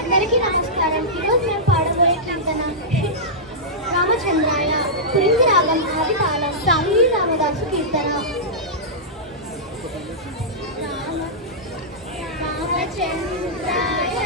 అందరికీ నమస్కారం. ఈరోజు మేము పాడబోయే కీర్తన రామచంద్రాయ పురింగి రాగం ఆది తాళం స్వామి రామదాసు కీర్తన. రామచంద్రాయ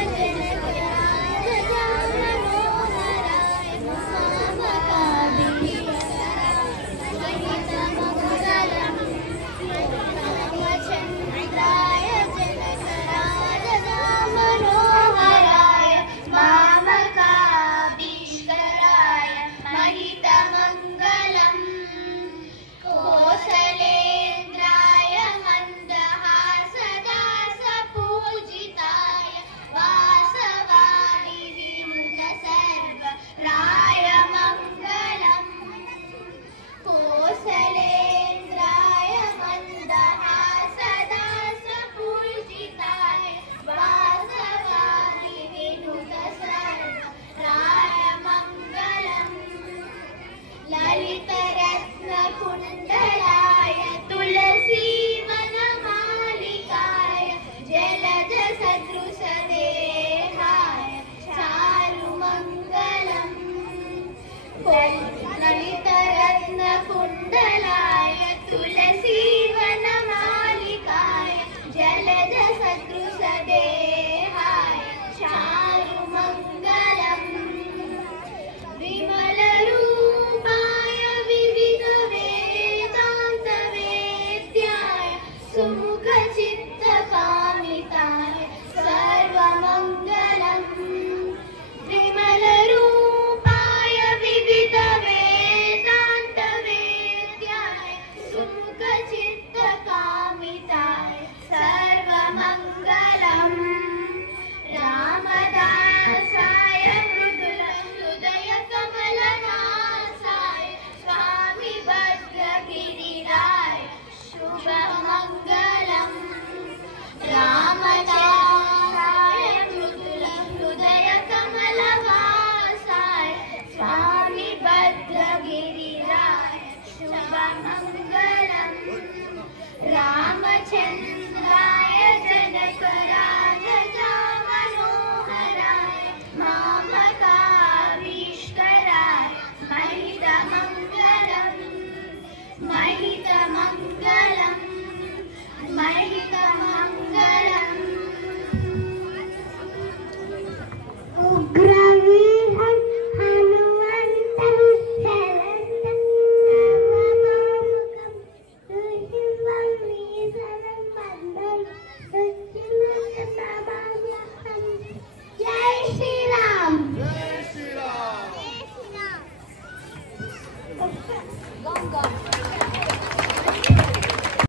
कुंडलाय तुलसी वनमालिकाय जलज सदृश देहाय चारुमंगलम् विमल रूपाय विविध वेदांत वेद्याय सुमुख चित्त कामिताय सर्वमंगलम् विमल रूपाय विविध चित्तकामिताय सर्वमङ्गलम् रामदासाय मृदुल हृदय कमलनासाय स्वामी भद्रगिरिराय शुभमङ्गलम् रामदासाय मृदुल हृदय कमलवासाय स्वामी भद्रगिरिराय शुभमङ्गलम् रामचन्द्राय जनकराजजा मनोहराय मामकाभीष्टराय महितमङ्गलम् महितमङ्गलम् महितमङ्गलम् उग्रवीरं हनुमन्तं शरणं जय श्री राम. जय श्री राम.